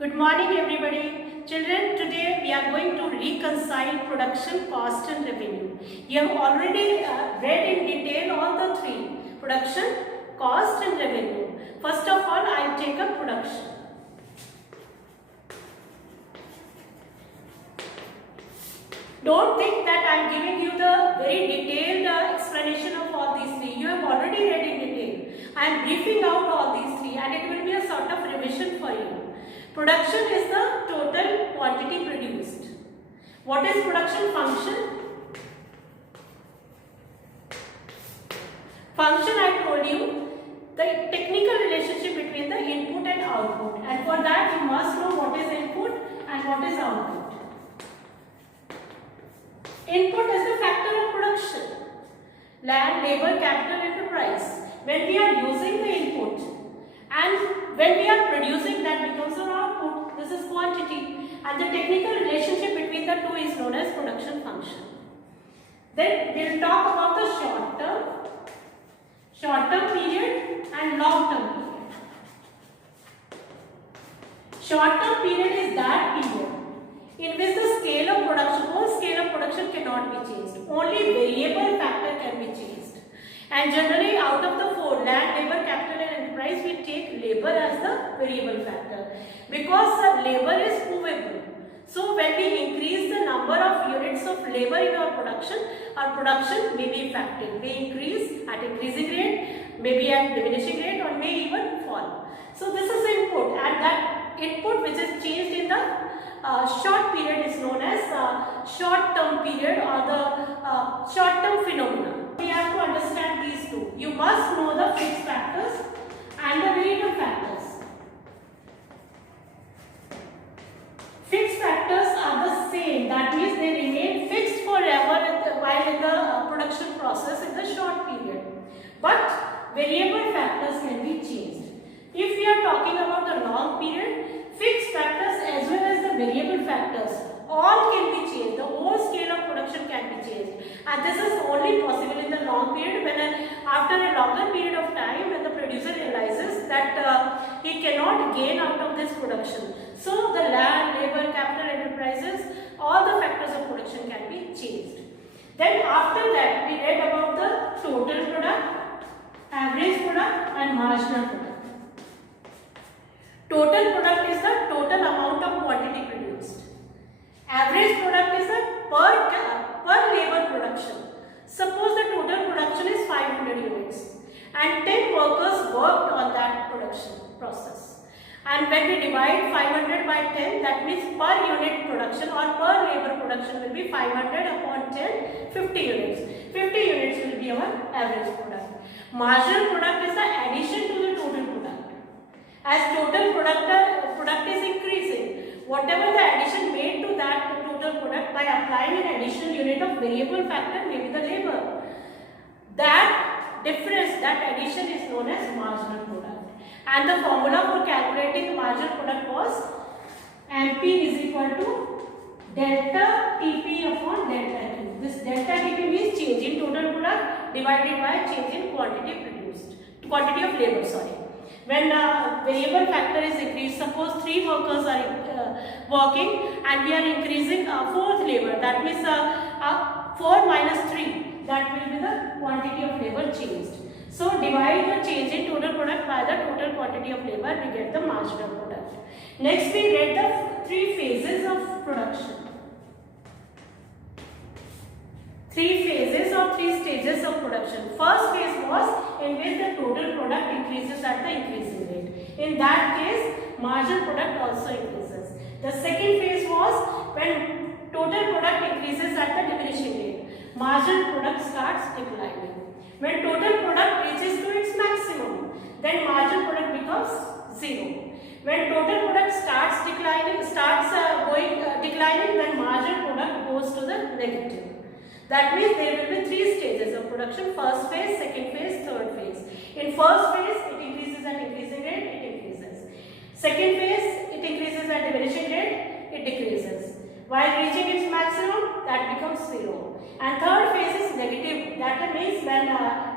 Good morning everybody. Children, today we are going to reconcile production, cost and revenue. You have already read in detail all the three: production, cost and revenue. First of all, I will take up production. Don't think that I am giving you the very detailed explanation of all these three. You have already read in detail. I am briefing out all these three and it will be a sort of revision for you. Production is the total quantity produced. What is production function? Function, I told you, the technical relationship between the input and output, and for that you must know what is input and what is output. Input is the factor of production: land, labor, capital, enterprise. When we are using the input and when we are producing, that becomes our output. This is quantity, and the technical relationship between the two is known as production function. Then we will talk about the short term period and long term period. Short term period is that period in which the scale of production, whole scale of production cannot be changed. Only variable factor can be changed. And generally out of the four, land, labor, capital and enterprise, we take labor as the variable factor because labor is movable. So when we increase the number of units of labor in our production may be affected. May increase at increasing rate, maybe at diminishing rate, or may even fall. So this is input, and that input which is changed in the short period is known as short term period or the short term phenomena. We have to understand these two. You must know the fixed factors and the variable factors. Fixed factors are the same, that means they remain fixed forever while in the production process in the short period. But variable factors can be changed. If we are talking about the long period, fixed factors as well as the variable factors all can be changed. The whole scale of production can be changed, and this is only possible in the long period when after a longer period of time when the producer realizes that he cannot gain out of this production. So the land, labor, capital, enterprises, all the factors of production can be changed. Then after that we read about the total product, average product and marginal product. Total product is the total amount of quantity produced. Average product is the per labor production. Suppose the total production is 500 units and 10 workers worked on that production process. And when we divide 500 by 10, that means per unit production or per labor production will be 500 upon 10, 50 units. 50 units will be our average product. Marginal product is the addition to the total product. As total product is increasing, whatever the addition made to that total product by applying an additional unit of variable factor, maybe the labor, that difference, that addition is known as marginal product. And the formula for calculating the marginal product was MP is equal to delta TP upon delta Q. This delta TP means change in total product divided by change in quantity of labor, sorry. When variable factor is increased, suppose 3 workers are working and we are increasing 4th labor, that means 4 minus 3, that will be the quantity of labor changed. So divide the change in total product by the total quantity of labor, we get the marginal product. Next we read the 3 phases of production. 3 phases or 3 stages of production. First phase was in which the total product increases at the increasing rate. In that case, marginal product also increases. The second phase was when total product increases at the diminishing rate. Marginal product starts declining. When total product reaches to its maximum, then marginal product becomes 0. When total product starts declining, then marginal product goes to the negative. That means there will be 3 stages of production: first phase, second phase, third phase. In first phase, it increases at increasing rate, it increases. Second phase, it increases at diminishing rate, it decreases. While reaching its maximum, that becomes 0. And third phase is negative. That means when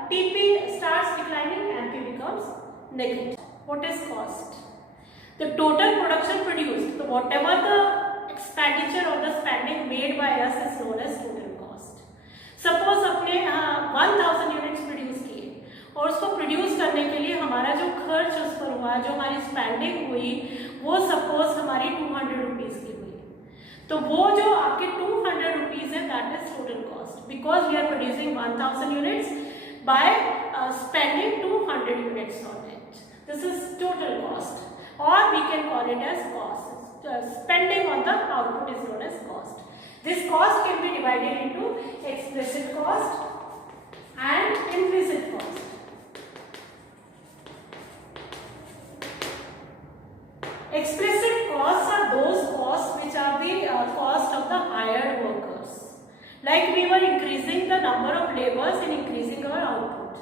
TP starts declining, MP becomes negative. What is cost? the total production produced, so whatever the expenditure or the spending made by us is known as total cost. Suppose अपने 1000 units produce किए और उसको produce करने के लिए हमारा जो खर्च उस पर हुआ, जो हमारी स्पेंडिंग हुई, वो सपोज हमारी 200 रुपीज़ की हुई, तो वो जो आपके 200 रुपीज़ है that is total cost, because we are producing 1000 units by spending 200 units on it. This is total cost, or we can call it as cost. Spending on the output is known as cost. This cost can be divided into explicit cost and implicit cost. Explicit costs are those costs which are the cost of the hired workers. Like we were increasing the number of laborers and increasing our output.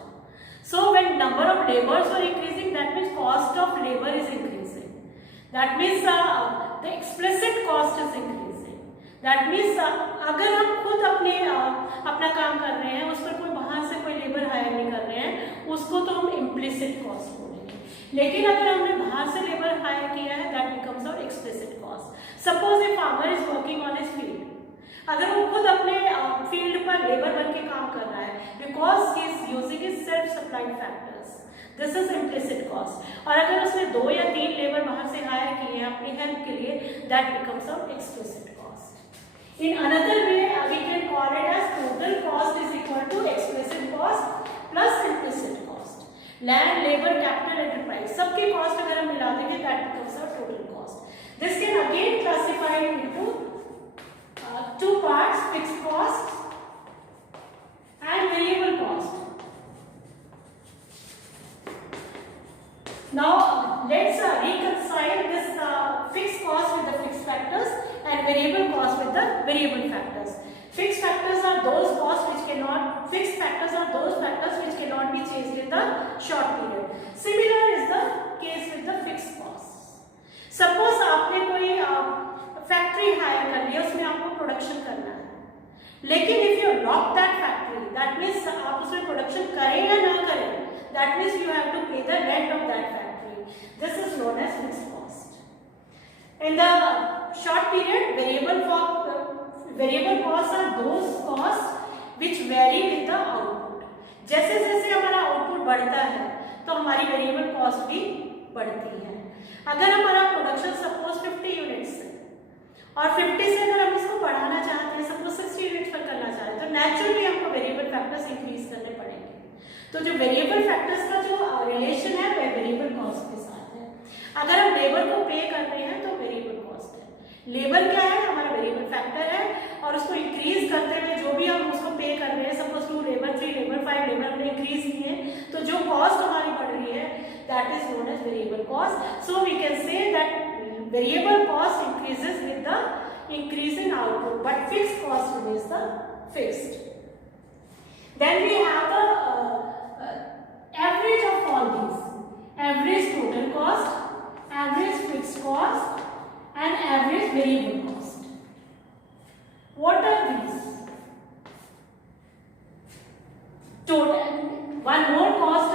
So when number of laborers were increasing, that means cost of labor is increasing. That means the explicit cost is increasing. That means अगर हम खुद अपना काम कर रहे हैं, उस पर कोई बाहर से कोई लेबर हायर नहीं कर रहे हैं, उसको तो हम implicit cost बोलेंगे. लेकिन अगर हमने बाहर से लेबर हायर किया है, that becomes our explicit cost. Suppose a farmer is working on his field. अगर वो खुद अपने फील्ड पर लेबर बन के काम कर रहा है, because he is using his self supplied factors, this is implicit cost. और अगर उसने 2 या 3 लेबर बाहर से हायर किए हैं अपनी हेल्प के लिए, that becomes of explicit cost. In another way we can call it as total cost is equal to explicit cost plus implicit cost. Land, labour, capital, enterprise, सबकी कॉस्ट अगर हम मिला देंगे, that becomes of total cost. This can again classified into two parts: fixed cost and variable cost. Now let's reconcile this fixed cost with the fixed factors and variable cost with the variable factors. Fixed factors are those factors which cannot be changed in the short period. Similar is the case with the fixed costs. Suppose आपने कोई factory higher कर लिया, उसमें आपको production करना है, लेकिन if you lock that factory, that means आप उसमें प्रोडक्शन करें या ना करें, that means you have to pay the rent of that factory. This is known as fixed cost. In the short period, variable cost are those cost which vary with the output. जैसे जैसे हमारा output बढ़ता है तो हमारी variable cost भी बढ़ती है. अगर हमारा प्रोडक्शन सपोज 50 यूनिट्स है और 50 से अगर हम इसको बढ़ाना चाहते हैं, सपोज 60 यूनिट्स पर करना चाहते हैं, तो नेचुरली हमको वेरिएबल फैक्टर्स इंक्रीज करने पड़ेंगे. तो जो वेरिएबल फैक्टर्स का जो रिलेशन है वह वेरिएबल कॉस्ट के साथ है. अगर हम लेबर को पे कर रहे हैं तो वेरिएबल कॉस्ट है. लेबर क्या है? हमारा वेरिएबल फैक्टर है, और उसको इंक्रीज करते हुए जो भी हम उसको पे कर रहे हैं, सपोज 2 लेबर, 3 लेबर, 5 लेबर हमने इंक्रीज किए, तो जो कॉस्ट हमारी बढ़ रही है, that is known as variable cost. So we can say that variable cost increases with the increase in output, but fixed cost remains the fixed. Then we have the average of all these: average total cost, average fixed cost, and average variable cost. What are these? Total. One more cost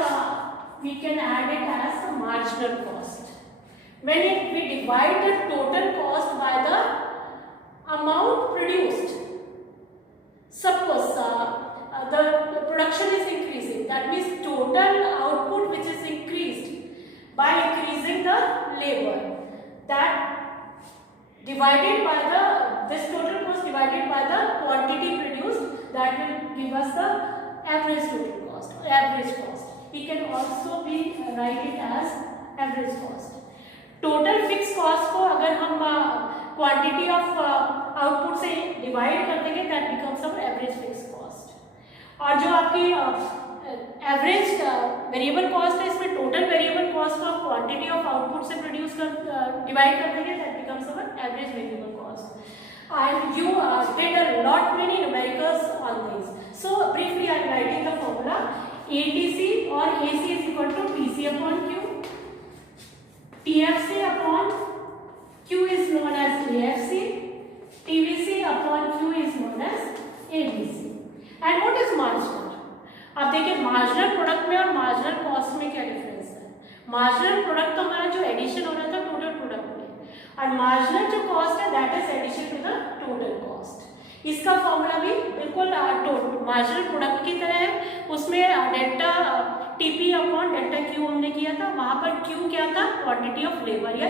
we can add it as the marginal cost. When we divide the total cost by the amount produced, suppose the production is increasing, that means total output which is increased by increasing the labor, that divided by this total cost divided by the quantity produced, that will give us the average total cost or average cost. We can also be write it as average cost. Total fix cost को अगर हम quantity of output से divide कर देंगे, that becomes our average fix cost. और जो आपकी average variable cost है, इसमें टोटल वेरिएबल कॉस्ट को आप क्वांटिटी ऑफ आउटपुट से डिवाइड कर देंगे, that becomes our average variable cost. And you did a lot many numericals on this. So briefly I am writing the formula: ATC or AC is equal to TC upon Q. TFC upon Q is known as AFC. TVC upon Q is known as ABC. And what is marginal? अब देखिए marginal product में और marginal cost में क्या difference है. Marginal product तो हमारा जो एडिशन हो रहा था टोटल और मार्जिनल जो कॉस्ट है that is addition to the total cost. इसका फॉर्मूला भी बिल्कुल मार्जिनल प्रोडक्ट की तरह है, उसमें delta TP upon delta Q हमने किया था, वहां पर क्यू क्या था, क्वांटिटी ऑफ लेबर या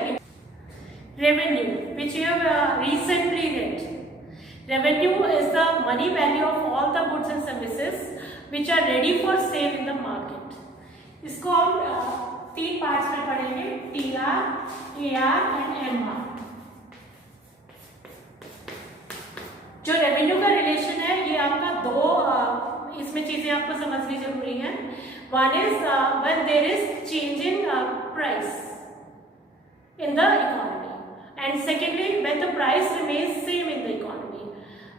revenue which you have recently read. Revenue is the money value of all the goods and services which are ready for sale in the market. इसको हम तीन पार्ट्स में पढ़ेंगे, TR, AR एंड MR। जो revenue का relation है ये आपका दो इसमें चीजें आपको समझनी जरूरी है। One is when there is change in price in the economy and secondly when the price remains same in the economy।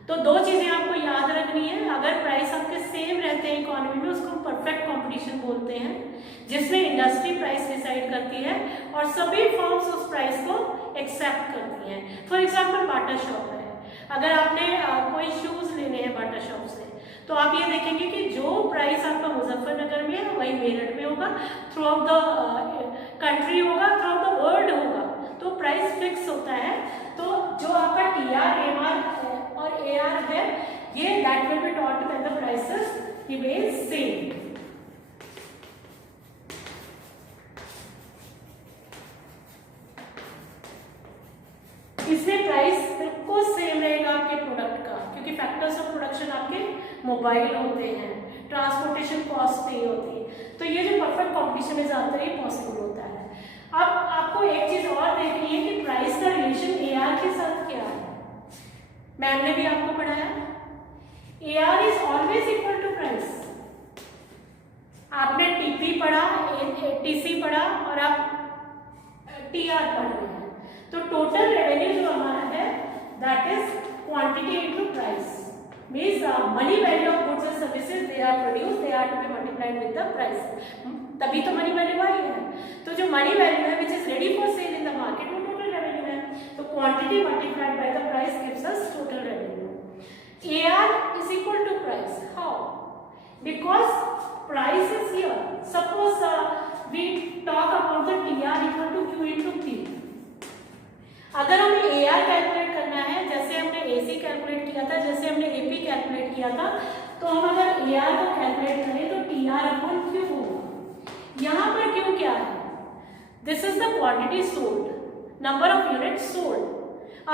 तो दो चीजें आपको याद रखनी है। अगर प्राइस आपके सेम रहते हैं इकोनॉमी में उसको परफेक्ट कंपटीशन बोलते हैं, जिसमें इंडस्ट्री प्राइस डिसाइड करती है और सभी फर्म्स उस प्राइस को एक्सेप्ट करती हैं। फॉर एग्जांपल बाटा शॉप है, अगर आपने कोई शूज लेने हैं बाटा शॉप से तो आप ये देखेंगे कि जो प्राइस आपका मुजफ्फरनगर में है वही मेरठ में होगा, थ्रू आउट द कंट्री होगा, थ्रू आउट द वर्ल्ड होगा, तो प्राइस फिक्स होता है। तो जो आपका TR, MR और AR है ये that will be taught when the prices remain same. इसमें प्राइस बिल्कुल सेम रहेगा आपके प्रोडक्ट का, क्योंकि फैक्टर्स ऑफ प्रोडक्शन आपके मोबाइल होते हैं, ट्रांसपोर्टेशन कॉस्ट नहीं होती, तो ये जो परफेक्ट कॉम्पिटिशन में ज़्यादातर ही पॉसिबल होता है। अब आपको एक चीज और देखनी है कि प्राइस का रिलेशन AR के साथ क्या है। मैम ने भी आपको पढ़ाया AR is always equal to price. आपने TP पढ़ा, TC पढ़ा और आप TR पढ़ रहे हैं, तो टोटल रेवेन्यू जो हमारा है that is quantity into price, means money value of goods and services they are produce, they are to be multiplied with the price, तभी तो मनी वैल्यू आई है। तो जो मनी वैल्यू है which is ready for sale in the market वो total revenue है, तो quantity multiplied by the price gives us total revenue. AR is equal to price, how? Because price is here. Suppose we talk about the TR equal to Q into P। अगर हमें AR calculate करना है, जैसे हमने AC calculate किया था, जैसे हमने AP कैलकुलेट किया था, तो हम अगर AR को कैलकुलेट करें तो TR अपॉन Q होगा। यहाँ पर Q क्या है? This is the quantity sold, number of unit sold.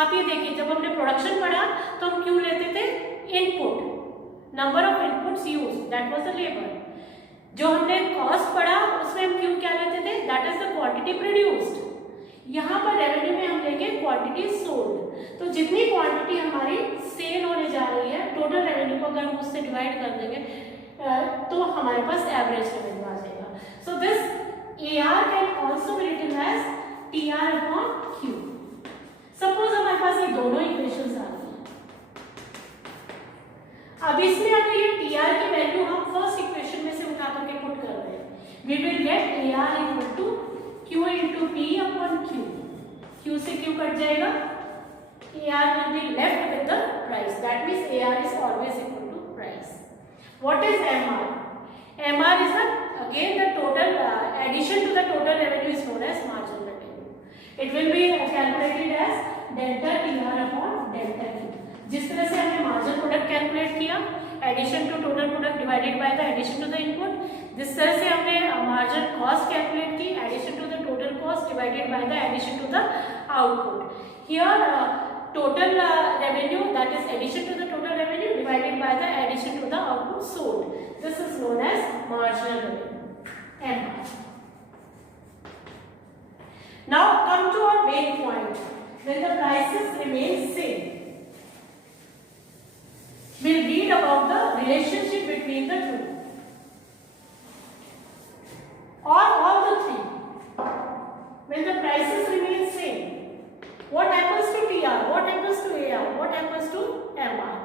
आप ये देखिए, जब हमने प्रोडक्शन पढ़ा तो हम Q लेते थे input, number of inputs use, that was the labour. जो हमने कॉस्ट पढ़ा उसमें हम Q क्या लेते थे, that is the quantity produced. यहाँ पर रेवेन्यू में हम लेंगे क्वांटिटी सोल्ड। तो जितनी क्वांटिटी हमारी सेल होने जा रही है, टोटल रेवेन्यू को अगर हम उससे डिवाइड कर देंगे तो हमारे पास एवरेज रेवेन्यू आ जाएगा। So this AR can also be written as TR upon Q। Suppose हमारे पास ये दोनों इक्वेशंस आ गई हैं। अब इसमें अगर ये TR की वैल्यू हम फर्स्ट इक्वेशन में से उठा करके पुट कर रहे हैं, we will get AR equal to Q into P upon Q। Q से Q कट जाएगा, AR will be left with the price, that means AR is always equal to price। What is MR? MR is again the total addition to the total revenue is known as marginal revenue। It will be calculated as delta TR upon delta Q। जिस तरह से हमने marginal product calculate किया, addition to total product divided by the addition to the input, जिस तरह से हमने marginal cost calculate की, addition to the total cost divided by the addition to the output. Here total revenue that is addition to the total revenue divided by the addition to the output sold, this is known as marginal revenue, MR। Now come to our main point, when the prices remain same, we'll read about the relationship between the two or all the three। When the prices remain same, what happens to TR, what happens to AR, what happens to MR?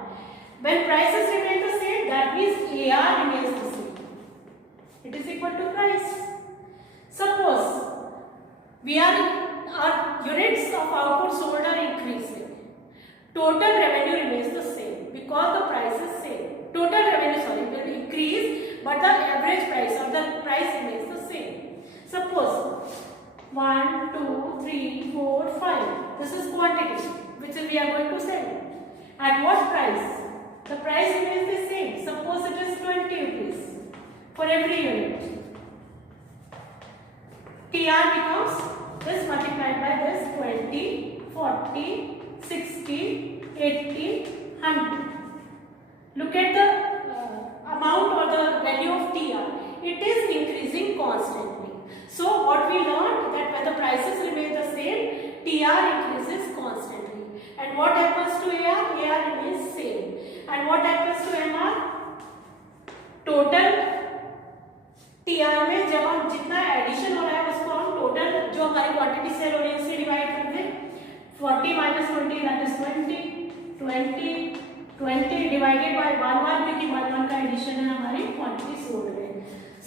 When prices remain the same, that means AR remains the same, it is equal to price। Suppose our units of output sold are increasing, total revenue remains the same because the price is same, total revenue will increase but the average price or the price remains the same। Suppose 1 2 3 4 5 This is quantity which we are going to sell. At what price? The price remains the same. Suppose it is 20 rupees for every unit. TR becomes this multiplied by this 20, 40, 60, 80, 100. Look at the amount or the value of TR. It is increasing constantly. So what we learned that when the prices remain the same, TR increases constantly. And what happens to AR? AR remains same. And what happens to MR? Total TR में जब हम जितना addition हो रहा है उसको हम total जो हमारी क्वांटिटी सेल हो रही है उससे डिवाइड कर दें. 40 minus 20 that is 20, 20 divided by 1 क्योंकि 1 का एडिशन है हमारी क्वांटिटी सोल्ड में.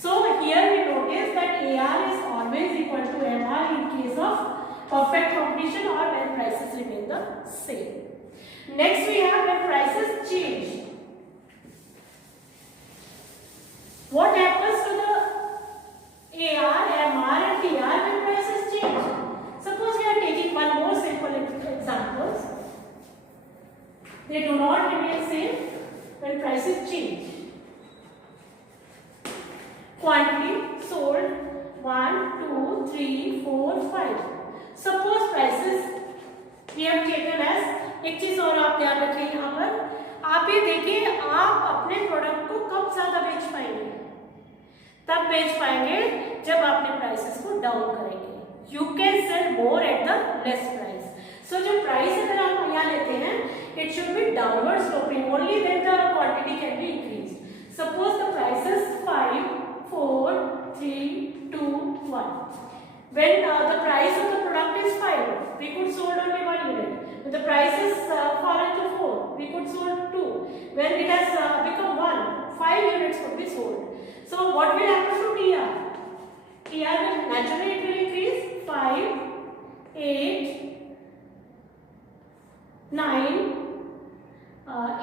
So here we notice that AR is always equal to MR in case of perfect competition or when prices remain the same. Next we have when prices change. What happens to the AR, MR and TR when prices change? Suppose we are taking one more simple examples. They do not remain same when prices change. Quantity sold 1, 2, 3, 4, 5. Suppose prices we have taken as एक चीज और आप ध्यान रखिए यहाँ पर आप ये देखिए आप अपने प्रोडक्ट को कब ज्यादा बेच पाएंगे. तब बेच पाएंगे जब आपने प्राइसेस को डाउन करेंगे. You can sell more at the less price. So जो प्राइस अगर आप यहाँ लेते हैं it should be downward sloping only then the quantity can be increase. Suppose the prices 5, 4, 3, 2, 1. When the price of the product is 5, we could sold only 1 unit. When the price is fallen to 4, we could sold 2. When it has become 1, 5 units could be sold. So what will happen to TR? TR will naturally it will increase 5, 8, 9,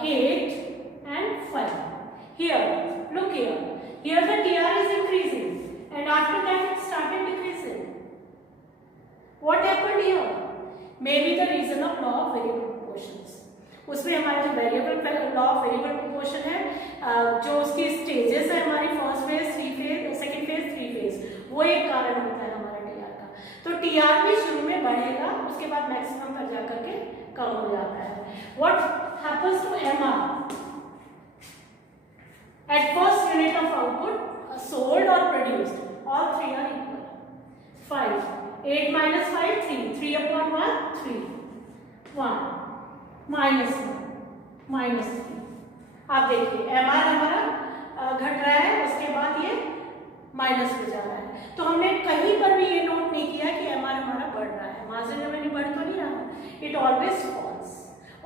8 and 5. Here, look here. Here the TR is increasing and after that it started decreasing. What happened here? Maybe the reason of law of variable proportions. उसमें हमारा जो variable law of variable proportion है जो उसकी stages है हमारी first phase, 3 phase, second phase, 3 phase, वो एक कारण होता है हमारा टीआर का. तो टीआर भी शुरू में बढ़ेगा उसके बाद मैक्सिमम पर जाकर के कम हो जाता है. What happens to MR? At first unit of output sold और produced all 3 are equal. 5, 8 minus 5, 3, 3 upon 1, 3, 1, minus 1, minus 3. आप देखिए एमआर हमारा घट रहा है उसके बाद ये माइनस हो जा रहा है. तो हमने कहीं पर भी ये नोट नहीं किया कि एमआर हमारा बढ़ रहा है. मार्जिन रेवेन्यू बढ़ तो नहीं रहा. इट ऑलवेज फॉल्स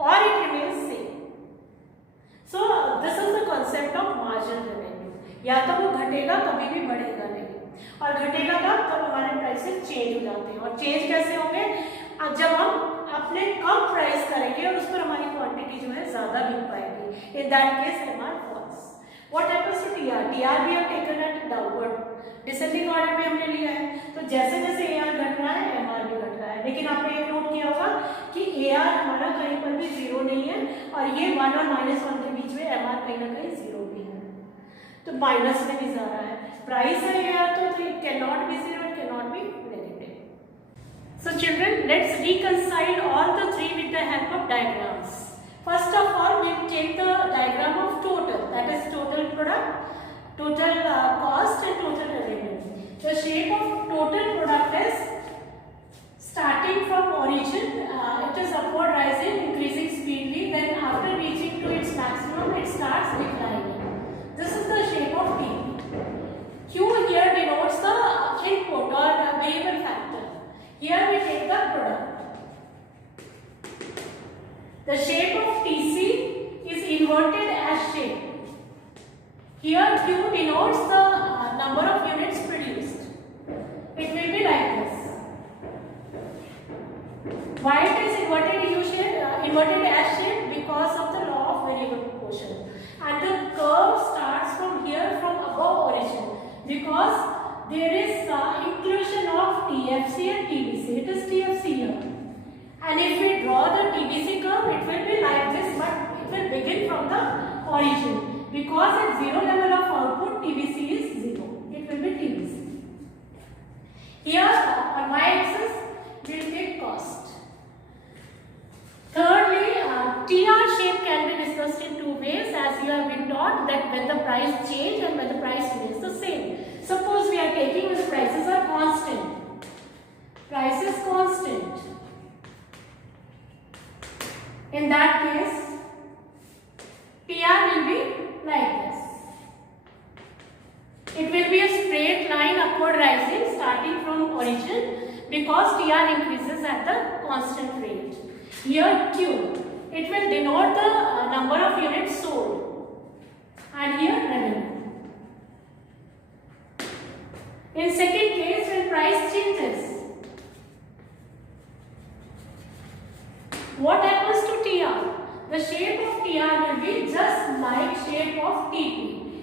और it remains same. So this is the concept of margin revenue. या तो वो घटेगा कभी भी बढ़ेगा नहीं. और घटेगा तब हमारे प्राइसेस चेंज हो जाते हैं. और चेंज कैसे होंगे? जब हम अपने कम प्राइस करेंगे और उस पर हमारी क्वांटिटी जो है ज्यादा बिक पाएगी. In that case MR falls. What happens to TR? TR भी हम taken at downward descending order में हमने लिया है. तो जैसे जैसे एआर घट रहा है एमआर भी घट रहा है. लेकिन आपने ये नोट किया होगा कि एआर हमारा कहीं पर भी जीरो नहीं है और ये 1 और -1 के बीच में एमआर कहीं ना कहीं जीरो भी है. तो माइनस में भी जा रहा है. प्राइस है एआर तो it can not be zero, it can not be negative. So children, let's reconcile all the three with the help of diagrams. First of all, we will take the diagram of total, that is total product, total cost and total revenue. The shape of total product is starting from origin, it is upward rising, increasing speedily, then after reaching to its maximum, it starts declining. This is the shape of T. Q here denotes the input or variable factor. Here we take the product. The shape of TC is inverted as shape. Here Q denotes the number of units produced. It will be like this. Why it is inverted U shape? Inverted as shape because of the law of variable proportion. And the curve starts from here from above origin because there is inclusion of TFC and TBC. It is TFC here and if we draw the TBC curve, it will be like this, but it will begin from the origin, because at zero level of output TBC is 0. It will be TBC. Here on y-axis we will take cost. Thirdly, TR shape can be discussed in two ways, as you have been taught that when the price change and when the price remains the same. Suppose we are taking when the prices are constant. Price is constant. In that case, TR will be like this. It will be a straight line upward rising starting from origin, because TR increases at the constant rate. Here Q, it will denote the number of units sold, and here revenue. In second case, when price changes, what happens to TR? The shape of TR will be just like shape of TP.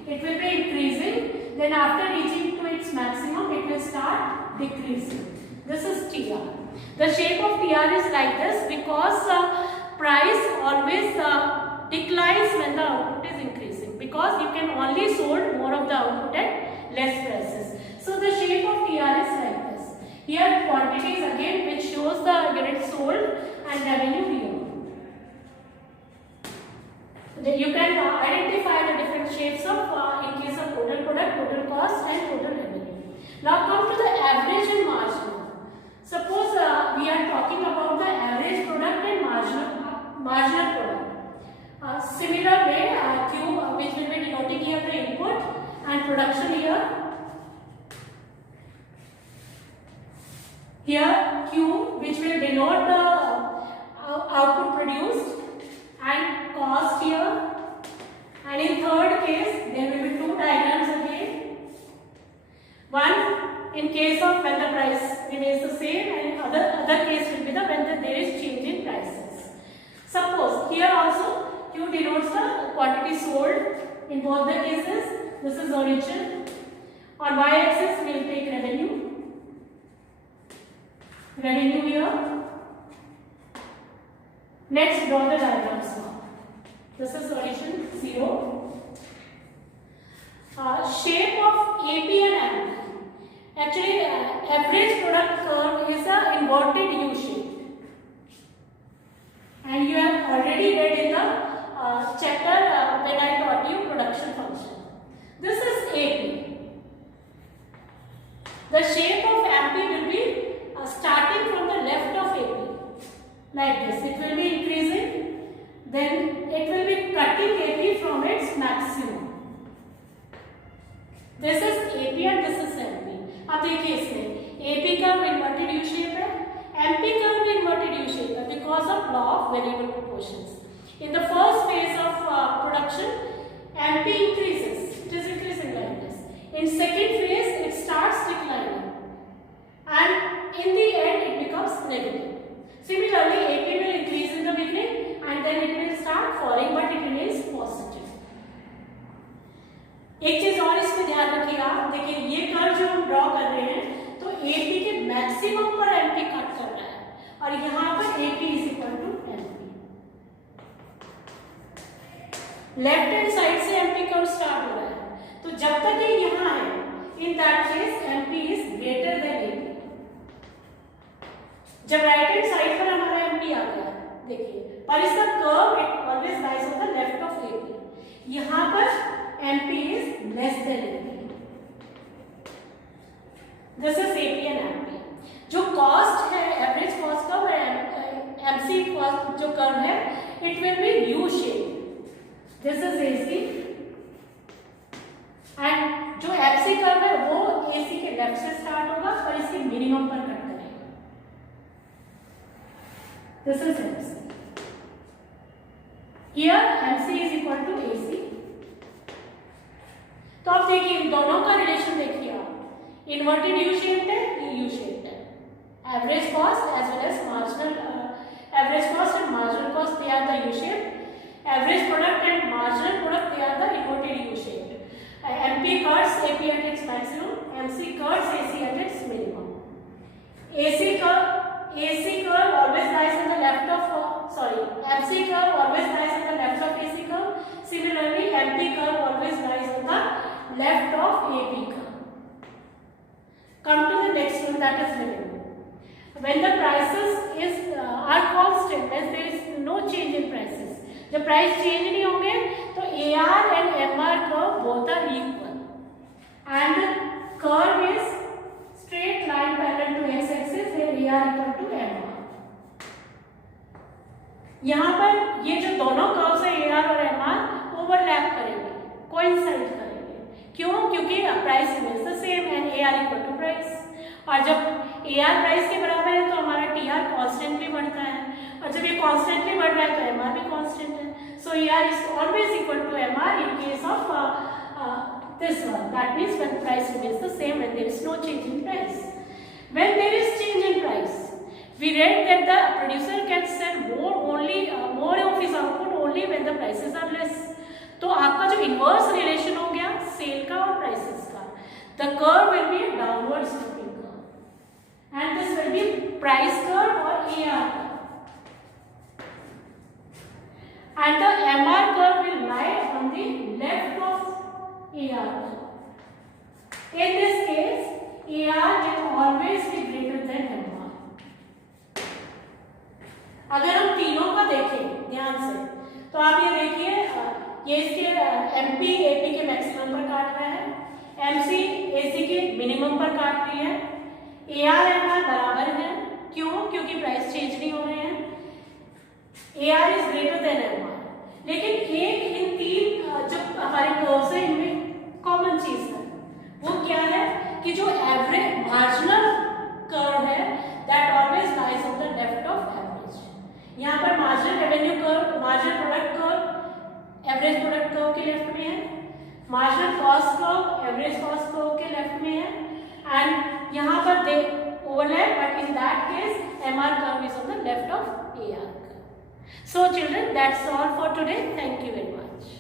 It will be increasing, then after reaching to its maximum, it will start decreasing. This is TR. The shape of TR is like this because price always declines when the output is increasing, because you can only sold more of the output at less prices. So the shape of TR is like this. Here quantities again, which shows the units sold, and revenue here. You can identify the different shapes of in case of total product, total cost, and total revenue. Now come to the average and marginal. Suppose we are talking about the average product and marginal product. Similar way, Q, which will be denoting here the input, and production here. Here Q, which will denote the output produced, and cost here. And in third case, there will be two diagrams again. One in case of when the price remains the same, and other case will be the when there is change in prices. Suppose here also Q denotes the quantity sold in both the cases. This is origin. On y-axis we will take revenue. Revenue here. Next, draw the diagrams now. This is origin 0. Shape of AP and MP. Actually, average product curve is an inverted U shape, and you have already read in the chapter when I taught you production function. This is AP. The shape of MP will be starting from the left of AP, like this. It will be increasing, then it will be cutting AP from its maximum. This is AP and this is MP. अब देखिए इसमें AP curve inverted U shape है, MP curve भी inverted U shape है because of law of variable proportions. In the first phase of production, MP increases. It is increasing like this. In second phase, it starts declining, and in the end, it becomes negative. Similarly, AP will increase in the beginning, and then it will start falling, but it remains positive. एक चीज और इसमें ध्यान रखिए आप, देखिए ये curve जो हम ड्रॉ कर रहे हैं, तो AP के मैक्सिमम पर MP कट कर रहा है, और यहाँ पर AP is equal to MP. Left hand side से MP कर्व स्टार्ट हो रहा है, तो जब तक ये यहाँ है, in that case MP is greater than AP. जब राइट हैंड साइड पर हमारा MP आ गया, देखिए, पर इसका curve it always lies on the left of AP. यहाँ पर MP is less than AP. This is AP and MP. जो cost है, average cost कर्व है, MC cost जो कर्व है, it will be U shape. This is AC. And जो FC curve है, वो AC के लेफ्ट से स्टार्ट होगा, पर इसके मिनिमम पर कट करेगा. This is MC. Here MC is equal to AC. तो आप देखिए इन दोनों का रिलेशन देखिए आप, इन्वर्टेड यू शेप्ड है, ये यू शेप्ड है. Average cost as well as marginal average cost and marginal cost they are the U shaped. Average product and marginal product they are the inverted U shaped. MP cuts AP at its maximum, MC cuts AC at its minimum. AC curve always lies on the left of AP curve. Come to the next one, that is revenue. When the prices are constant, means there is no change in prices. जब price change नहीं होंगे तो AR and MR curve both are equal and curve is straight line parallel to x axis where AR equal to MR. यहाँ पर ये जो दोनों curves है AR और MR ओवरलैप करेंगे, कोइंसाइड करेंगे. क्यों? क्योंकि price remains the same and AR equal to price. और जब AR प्राइस के बराबर है तो हमारा TR कॉन्स्टेंटली बढ़ता है, और जब ये कॉन्स्टेंटली बढ़ रहा है तो MR भी कॉन्स्टेंट है. So AR is always equal to MR in case of this one. That means when price remains the same, when there is no change in price. When there is change in price, we read that the producer can sell more of his output only when the prices are less. तो आपका जो inverse relation हो गया cell का और prices का, the curve will be a downward sloping curve, and this will be price curve or AR curve, and the MR curve will lie on the left of AR curve. In this case, AR will always be greater than MR. अगर हम तीनों का देखें ध्यान से तो आप ये देखिए, ये इसके MP AP के मैक्सिमम पर काट रहा है, MC AC के मिनिमम पर काट रही है, AR MR बराबर है. क्यों? क्योंकि प्राइस चेंज नहीं हो रहे हैं. AR is greater then MR. लेकिन एक इन तीन जो हमारे कर्व्स है इनमें कॉमन चीज है, वो क्या है कि जो एवरेज मार्जिनल कर्व है that always lies on the left of average. यहाँ पर marginal revenue curve, marginal product curve average product curve के लेफ्ट में है, marginal cost curve average cost curve के लेफ्ट में है, एंड यहाँ पर दे overlap, but in that case MR curve is on the left of AR curve. So children, that's all for today. Thank you very much.